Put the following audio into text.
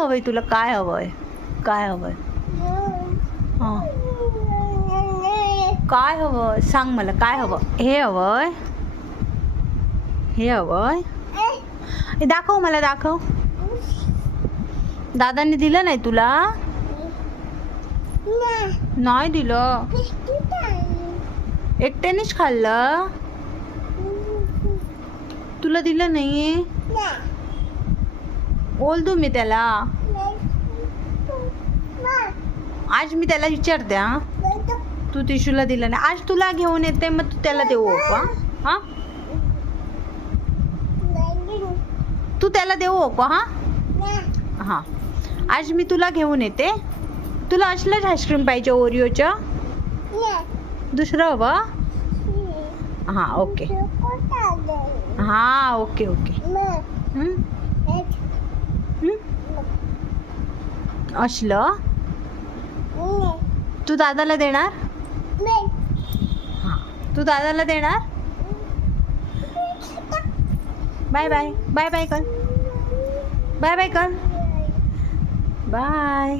हवंय तुला? काय हवंय? काय हवंय? हां, काय हवं सांग मला. काय हवं? हे हवंय? हे हवंय? हे दाखव मला, दाखव. दादाने दिलं नाही तुला? नाही दिलं. एकट्यानेच खाल्लं? तुला दिलं नाही? बोल तू मी त्याला. आज मी त्याला विचारते. हा, तू तिशूला दिलं नाही. आज तुला घेऊन येते, मग तू त्याला देऊ का? हा, तू त्याला देऊ का? हा हा, आज मी तुला घेऊन येते. तुला असलंच आईस्क्रीम पाहिजे ओरिओचं? दुसरं हवं? हां, ओके. हां, ओके ओके. असलं तू दादाला देणार? हां, तू दादाला देणार? Bye bye. बाय बाय कर. बाय बाय कर. बाय.